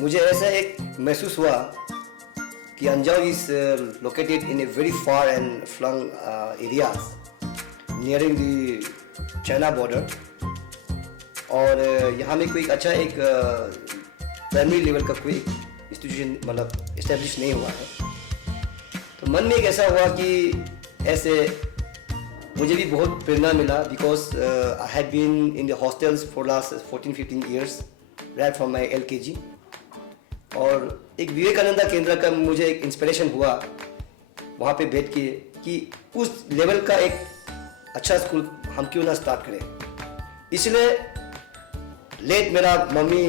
मुझे ऐसा एक महसूस हुआ कि Anjaw is located in a very far and flung areas nearing the China border. और यहाँ में कोई अच्छा एक प्राइमरी लेवल का कोई इंस्टीट्यूशन मतलब इस्टेब्लिश नहीं हुआ है। तो मन में एक ऐसा हुआ कि ऐसे मुझे भी बहुत प्रेरणा मिला, because I have been in the hostels for last 14-15 years right from my LKG। और एक विवेकानंदा केंद्र का मुझे एक इंस्पिरेशन हुआ वहाँ पे बैठ के कि उस लेवल का एक अच्छा स्कूल हम क्यों ना स्टार्ट करें। इसलिए लेट मेरा मम्मी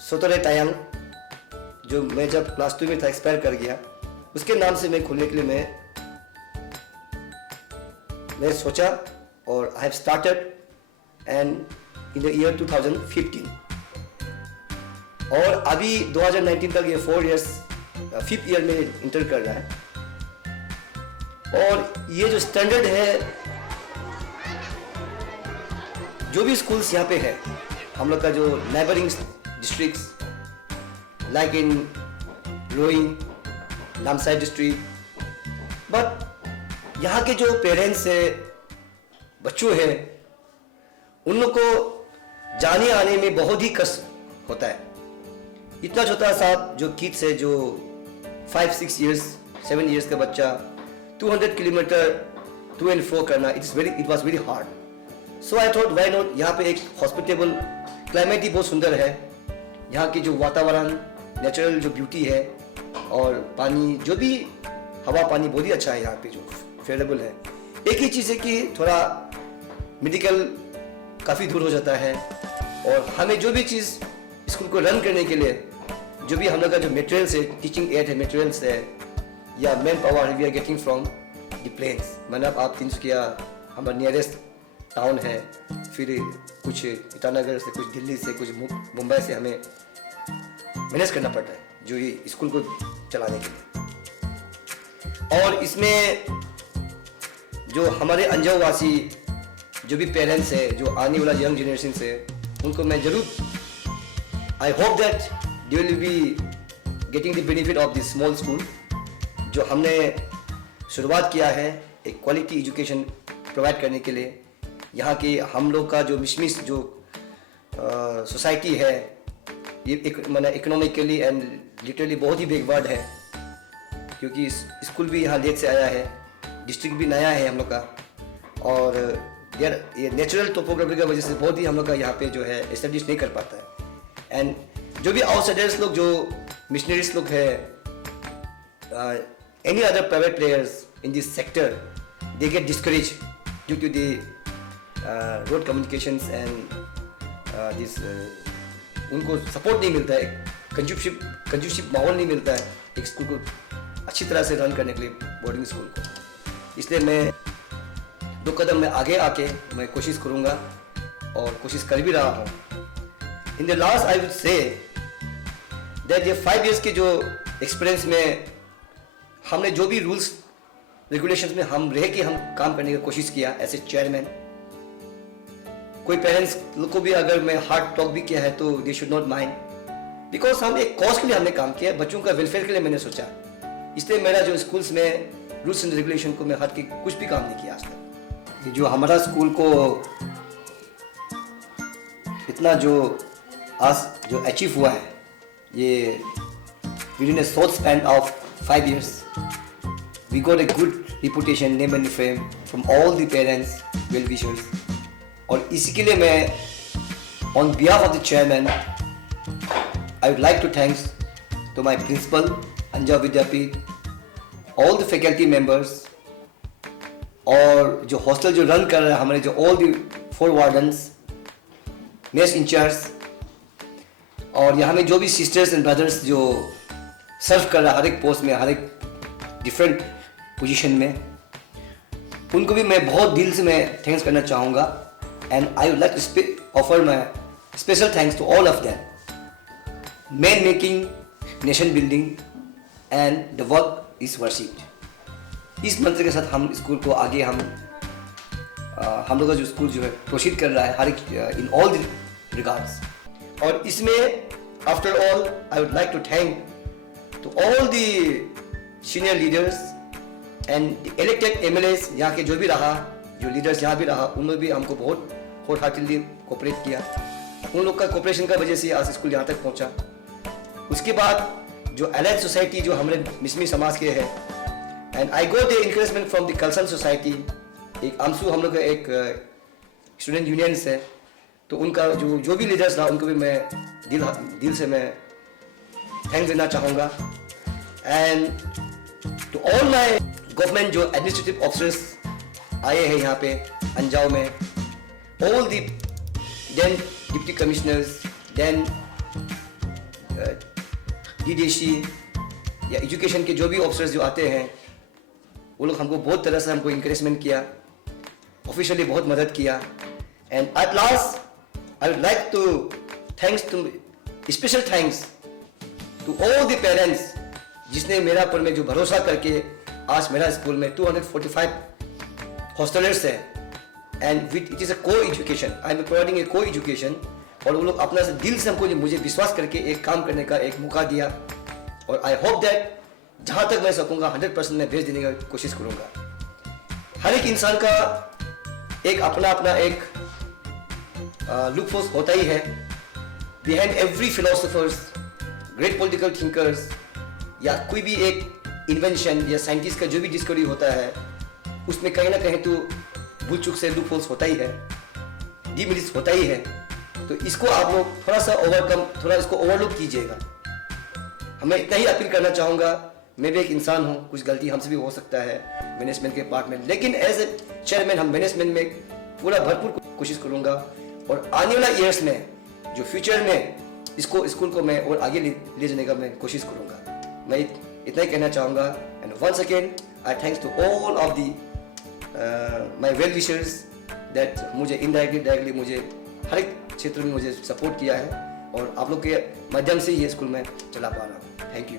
सोतरे तायंग, जो मैं जब क्लास 2 में था एक्सपायर कर गया, उसके नाम से मैं खोलने के लिए मैं सोचा और I have started and in the year 2015। और अभी 2019 तक ये 4 इयर्स 5th ईयर में इंटर कर रहा है। और ये जो स्टैंडर्ड है, जो भी स्कूल्स यहाँ पे है हम लोग का, जो नेबरिंग डिस्ट्रिक्ट्स लाइक इन लोइंग, नामसाई डिस्ट्रिक्ट, बट यहाँ के जो पेरेंट्स है, बच्चों हैं, उन लोग को जाने आने में बहुत ही कष्ट होता है। इतना छोटा सा जो किड्स है, जो 5-6 इयर्स 7 इयर्स का बच्चा 200 किलोमीटर टू एंड फ्रो करना, it was very hard. So I thought why not, यहाँ पे एक हॉस्पिटेबल क्लाइमेट ही बहुत सुंदर है, यहाँ की जो वातावरण, नेचुरल जो ब्यूटी है, और पानी, जो भी हवा पानी बहुत ही अच्छा है यहाँ पे जो अवेलेबल है। एक ही चीज़ है कि थोड़ा मेडिकल काफ़ी दूर हो जाता है, और हमें जो भी चीज़ स्कूल को रन करने के लिए, जो भी हम लोग का जो मटेरियल्स है, टीचिंग एड है, मटेरियल्स है, या man power we are getting from the plains. मतलब आप तिनसुकिया हमारा नियरेस्ट टाउन है, फिर कुछ ईटानगर से, कुछ दिल्ली से, कुछ मुंबई से हमें मैनेज करना पड़ता है जो ये स्कूल को चलाने के लिए। और इसमें जो हमारे अंजाव वासी जो भी पेरेंट्स है, जो आने वाला यंग जनरेशन है, उनको मैं जरूर, I hope that they will be getting the benefit of this small school जो हमने शुरुआत किया है एक क्वालिटी एजुकेशन प्रोवाइड करने के लिए। यहाँ के हम लोग का जो मिशमिश जो सोसाइटी है, ये एक मतलब इकोनॉमिकली एंड लिटरली बहुत ही बैकवर्ड है, क्योंकि स्कूल भी यहाँ लेट से आया है, डिस्ट्रिक्ट भी नया है हम लोग का, और यार ये नेचुरल टोपोग्राफी की वजह से बहुत ही हम लोग का यहाँ पे जो है एस्टेब्लिश नहीं कर पाता है। एंड जो भी आउटसाइडर्स लोग, जो मिशनरीज लोग हैं, any other private players in this sector, they get discourage due to the road communications and this, उनको सपोर्ट नहीं मिलता है, कंज्यूशिप माहौल नहीं मिलता है एक स्कूल को अच्छी तरह से रन करने के लिए, बोर्डिंग स्कूल को। इसलिए मैं 2 कदम में आगे आके मैं कोशिश करूँगा, और कोशिश कर भी रहा हूँ। In the last I would say that ये 5 इयर्स के जो एक्सपीरियंस में हमने जो भी रूल्स रेगुलेशंस में हम रह के हम काम करने की कोशिश किया एज ए चेयरमैन। कोई पेरेंट्स को भी अगर मैं हार्ड टॉक भी किया है तो they should not mind, because हम एक कॉज के लिए हमने काम किया, बच्चों का वेलफेयर के लिए मैंने सोचा। इसलिए मेरा जो स्कूल्स में रूल्स एंड रेगुलेशन को मैं हट के कुछ भी काम नहीं किया आज तक। जो हमारा स्कूल को इतना जो आज जो अचीव हुआ है, ये within a short span of 5 years we got a good reputation, name and fame from all the parents, well wishers। और इसी के लिए मैं on behalf of the chairman I would like to thanks to my principal Anjaw Vidyapeeth, all the faculty members, और जो hostel जो run कर रहे हैं हमारे जो all the 4 wardens, mess incharge, और यहाँ में जो भी सिस्टर्स एंड ब्रदर्स जो सर्व कर रहा है हर एक पोस्ट में, हर एक डिफरेंट पोजीशन में, उनको भी मैं बहुत दिल से मैं थैंक्स करना चाहूँगा। And I would like to offer my special thanks to all of them. Man making nation building and the work is worshipped, इस मंत्र के साथ हम स्कूल को आगे हम लोग का जो स्कूल जो है प्रोसीड कर रहा है हर एक इन ऑल द रिगार्ड्स। और इसमें after all, I would like to thank to all the senior leaders and the elected MLAs यहाँ के जो भी रहा, जो leaders यहाँ भी रहा, उन्होंने भी हमको बहुत wholeheartedly cooperate किया. उन लोग का cooperation का वजह से आज स्कूल यहाँ तक पहुँचा. उसके बाद जो allied society जो हमारे मिसमी समाज के है, and I got the encouragement from the Khalsan society. एक आमसू हम लोग का एक स्टूडेंट यूनियंस है, तो उनका जो भी लीडर्स रहा उनको भी मैं दिल से मैं थैंक्स देना चाहूँगा. And to all my government जो एडमिनिस्ट्रेटिव ऑफिसर्स आए हैं यहाँ पे अंजाव में, all the then deputy commissioners, then DDC या एजुकेशन के जो भी ऑफिसर्स जो आते हैं, वो लोग हमको बहुत तरह से हमको इंकरेजमेंट किया, ऑफिशियली बहुत मदद किया. And at last I would like to special thanks to all the parents जिसने मेरा पर में जो भरोसा करके आज मेरा स्कूल में 245 हॉस्टलर्स है, and it is a co-education. I am providing a co-education. और वो लोग अपना से दिल से हमको मुझे विश्वास करके एक काम करने का एक मौका दिया, और I hope that जहाँ तक मैं सकूँगा 100% मैं भेज देने की कोशिश करूँगा. हर एक इंसान का एक अपना एक लूपहोल्स होता ही है. Behind every philosophers, great political thinkers या कोई भी एक इन्वेंशन या साइंटिस्ट का जो भी डिस्कवरी होता है, उसमें कहीं ना कहीं तो भूल चूक से लूपहोल्स होता ही है, डिमिलिस होता ही है. तो इसको आप लोग थोड़ा सा थोड़ा इसको ओवरलुक कीजिएगा. हमें इतना ही अपील करना चाहूँगा. मैं भी एक इंसान हूँ, कुछ गलती हमसे भी हो सकता है मैनेजमेंट के पार्ट में, लेकिन एज ए चेयरमैन हम मैनेजमेंट में पूरा भरपूर कोशिश करूँगा. और आने वाला ईयर्स में जो फ्यूचर में इसको स्कूल को मैं और आगे ले जाने का मैं कोशिश करूँगा. मैं इतना ही कहना चाहूँगा. And once again I thanks to all of the my well wishers that मुझे इनडायरेक्टली डायरेक्टली मुझे हर एक क्षेत्र में मुझे सपोर्ट किया है, और आप लोग के माध्यम से ही ये स्कूल में चला पा रहा हूँ. Thank you.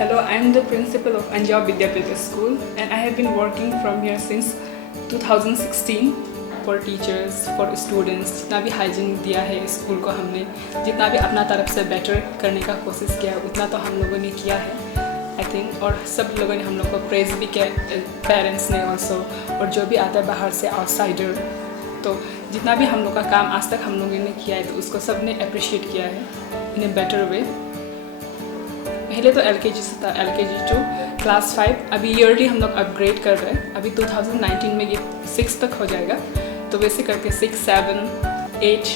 Hello, I am the principal of Anjav Vidyapita School, and I have been working from here since 2016 for teachers, for students. जितना भी हाइजीन दिया है स्कूल को हमने, जितना भी अपना तरफ से बेटर करने का कोशिश किया उतना तो हम लोगों ने किया है आई थिंक. और सब लोगों ने हम लोग को प्रेज भी किया, पेरेंट्स ने ऑल्सो, और जो भी आता है बाहर से आउटसाइडर, तो जितना भी हम लोग का काम आज तक हम लोगों ने किया है तो उसको सब ने अप्रिशिएट किया है इन ए बेटर वे. पहले तो LKG से था, LKG टू क्लास 5. अभी ईयरली हम लोग अपग्रेड कर रहे हैं. अभी 2019 में ये 6 तक हो जाएगा, तो वैसे करके 6, 7, 8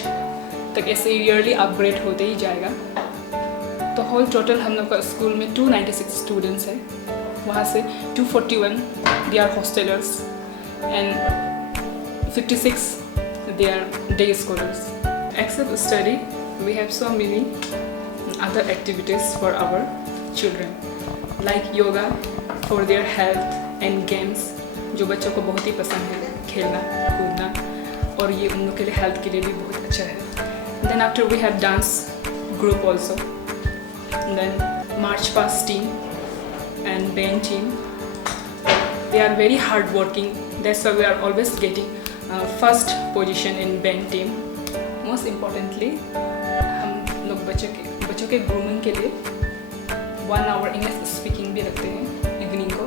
तक ऐसे ईयरली अपग्रेड होते ही जाएगा. तो होल टोटल हम लोग का स्कूल में 296 स्टूडेंट्स हैं. वहाँ से 241 they are hostellers and 56 they are day scholars. Except study we have so many other activities for our children like yoga for their health and games, जो बच्चों को बहुत ही पसंद है खेलना कूदना, और ये उन लोग के लिए हेल्थ के लिए भी बहुत अच्छा है. Then after we have dance group also, and then march past team and band team. They are very hard working, that's why we are always getting first position in band team. Most importantly हम लोग बच्चों के grooming के लिए 1 our English speaking भी रखते हैं evening को,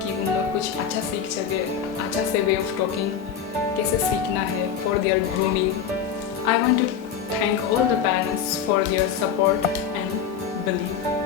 कि उन लोग कुछ अच्छा सीख सके, अच्छा से वे ऑफ टॉकिंग कैसे सीखना है, for their grooming. I want to thank all the parents for their support and belief.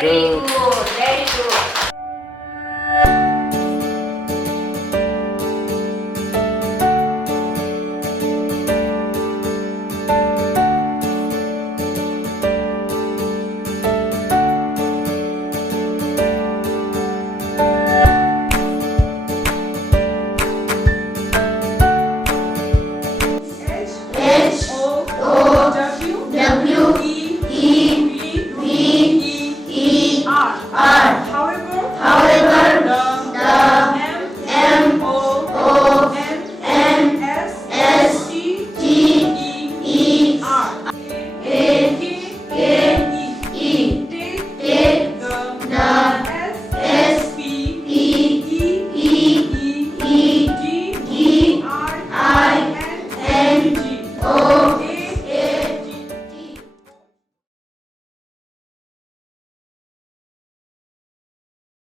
Very good.